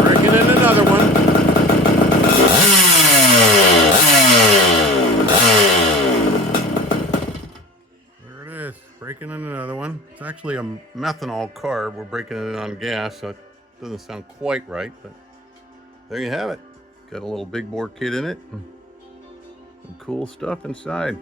Breaking in another one. There it is, breaking in another one. It's actually a methanol carb. We're breaking it in on gas, so it doesn't sound quite right, but there you have it. Got a little big bore kit in it. Some cool stuff inside.